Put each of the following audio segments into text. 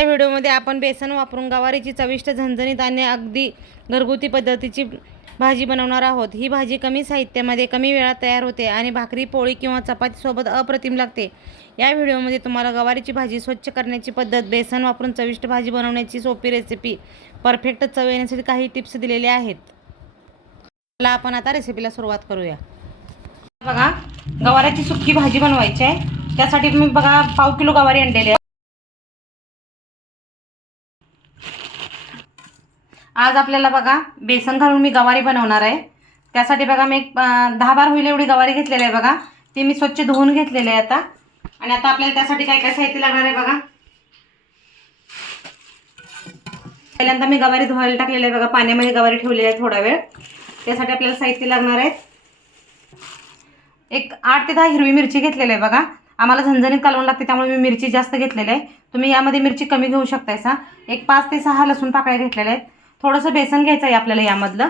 या व्हिडिओमध्ये आपण बेसन वापरून गवारीची चविष्ट झणझणीत आणि अगदी घरगुती पद्धतीची भाजी बनवणार आहोत। ही भाजी कमी साहित्यामध्ये कमी वेळात तयार होते आणि भाकरी, पोळी किंवा चपातीसोबत अप्रतिम लागते। या व्हिडिओमध्ये तुम्हाला गवारीची भाजी स्वच्छ करण्याची पद्धत, बेसन वापरून चविष्ट भाजी बनवण्याची सोपी रेसिपी, परफेक्ट चव येण्यासाठी काही टिप्स दिलेल्या आहेत। चला आपण आता रेसिपीला सुरुवात करूया। बघा, गवारीची सुक्की भाजी बनवायची आहे। त्यासाठी मी बघा पाव किलो गवारी आणलेली आहे। आज आपल्याला बघा बेसन घालून मी गवारी बनवणार आहे। त्यासाठी बघा मी 10 बार होईल एवढी गवारी घेतलेली आहे बघा। ती मी स्वच्छ धुवून घेतलेली आहे आता। आणि आता आपल्याला त्यासाठी काय काय साहित्य लागणार आहे बघा। पहिल्यांदा मी गवारी धुवायला टाकलेली आहे बघा, पाण्यामध्ये गवारी ठेवलेली आहे थोडा वेळ। त्यासाठी आपल्याला साहित्य लागणार आहे एक 8 ते 10 हिरवी मिरची घेतलेली आहे बघा। आम्हाला झणझणीत कालवण लागते त्यामुळे मी मिरची जास्त घेतलेली आहे। तुम्ही यामध्ये मिरची कमी घेऊ शकतायसा। एक 5 ते 6 लसूण पाकळ्या घेतलेल्या आहेत। थोडंसं बेसन घ्यायचं आहे आपल्याला यामधलं।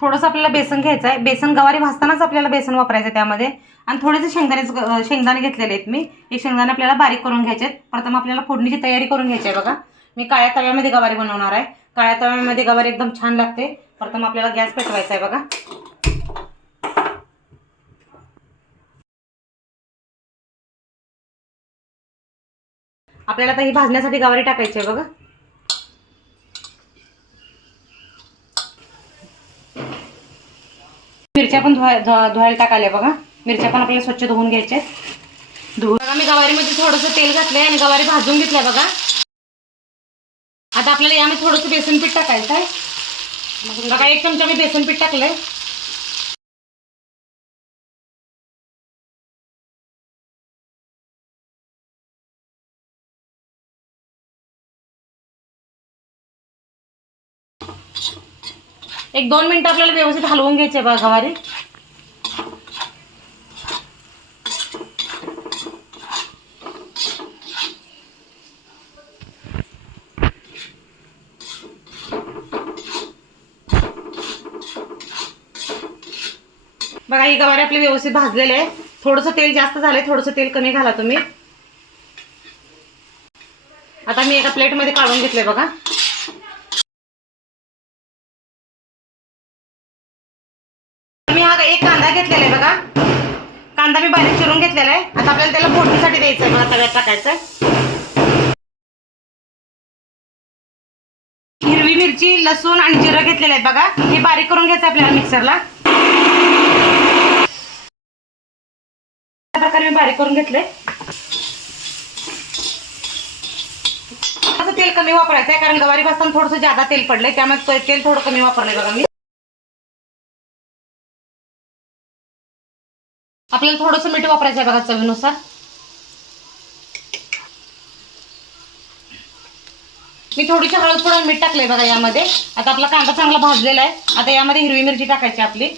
थोडंसं आपल्याला बेसन घ्यायचं आहे। बेसन गवारी भाजतानाच आपल्याला बेसन वापरायचं आहे त्यामध्ये। आणि थोडेसे शेंगदाणे घेतलेले आहेत मी। हे शेंगदाणे आपल्याला बारीक करून घ्यायचे आहेत। प्रथम आपल्याला फोडणीची तयारी करून घ्यायची आहे बघा। मी काळ्या तव्यामध्ये गवारी बनवणार आहे। काळ्या तव्यामध्ये गवारी एकदम छान लागते। प्रथम आपल्याला गॅस पेटवायचा आहे बघा। आपल्याला आता ही भाजण्यासाठी गवारी टाकायची आहे बघा। मिरच्या पण धुवायला टाकायला बघा। मिरच्या पण आपल्याला स्वच्छ धुवून घ्यायच्या आहेत। बघा मी गवारीमध्ये थोडंसं तेल घातलंय आणि गवारी भाजून घेतल्या बघा। आता आपल्याला यामध्ये थोडंसं बेसन पीठ टाकायचं आहे बघा। 1 चमचा मी बेसन पीठ टाकलंय। एक 2 मिनिटं आपल्याला व्यवस्थित हलवून घ्यायचे बघा गवारी। बघा ही गवारी आपली व्यवस्थित भाजलेली आहे। थोडंसं तेल जास्त झालंय, थोडंसं तेल कमी घाला तुम्ही। आता मी एका प्लेटमध्ये काढून घेतले बघा। मी हा एक कांदा घेतलेला आहे बघा। कांदा मी बारीक चिरून घेतलेला आहे। आता आपल्याला त्याला फोडणीसाठी द्यायचं आहे बघा, तव्यात टाकायचं। हिरवी मिरची, लसूण आणि जिरं घेतलेलं आहे बघा। हे बारीक करून घ्यायचं आपल्याला मिक्सरला। अशा प्रकारे मी बारीक करून घेतले। असं तेल कमी वापरायचं आहे कारण गवारी भाजताना थोडंसं जादा तेल पडलंय, त्यामुळे तेल थोडं कमी वापरलंय बघा मी। आपल्याला थोडंसं मीठ वापरायचं आहे बघा चवीनुसार। मी थोडीशी हळद थोडं मीठ टाकलंय बघा यामध्ये। आता आपला कांदा चांगला भाजलेला आहे। आता यामध्ये हिरवी मिरची टाकायची आपली।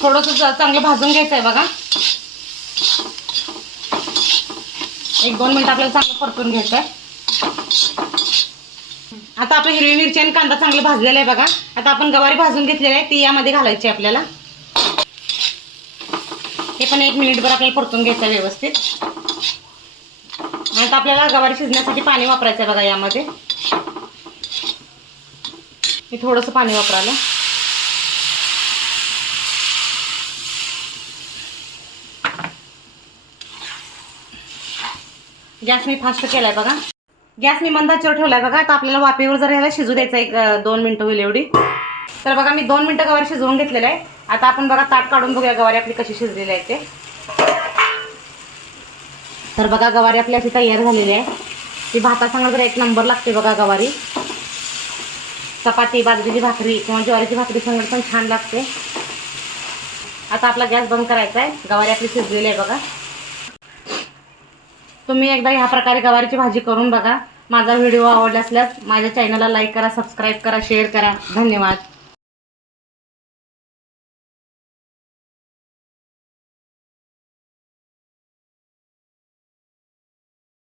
थोडंसं चांगलं भाजून घ्यायचं आहे बघा। 1-2 मिनिट आपल्याला चांगलं परतून घ्यायचं आहे। आता आपली हिरवी मिरची आणि कांदा चांगलं भाजलेला आहे बघा। आता आपण गवारी भाजून घेतलेली आहे ती यामध्ये घालायची आपल्याला। हे पण 1 मिनिटभर आपल्याला परतून घ्यायचं आहे व्यवस्थित। आता आपल्याला गवारी शिजण्यासाठी पाणी वापरायचं आहे बघा यामध्ये। मी थोडंसं पाणी वापरायला। गॅस मी फास्ट केलाय बघा। गॅस मी मंद आचेवर ठेवलाय बघा। आता आपल्याला वाफेवर जर ह्याला शिजू द्यायचं आहे 2 मिनिटं होईल एवढी। तर बघा मी 2 मिनिटं गवारी शिजवून घेतलेलं आहे। आता आपण बघा ताट काढून बघूया गवारी आपली कशी शिजलेली आहे ते। तर बघा गवारी आपली अशी तयार झालेली आहे। ती भातासंग जर 1 नंबर लागते बघा गवारी। चपाती, बाजरीची भाकरी किंवा ज्वारीची भाकरी संग पण छान लागते। आता आपला गॅस बंद करायचा आहे। गवारी आपली शिजलेली आहे बघा। तुम्ही एकदा ह्या प्रकारे गवारीची भाजी करून बघा। माझा व्हिडिओ आवडला असल्यास माझ्या चॅनलला लाईक करा, सबस्क्राईब करा, शेअर करा। धन्यवाद।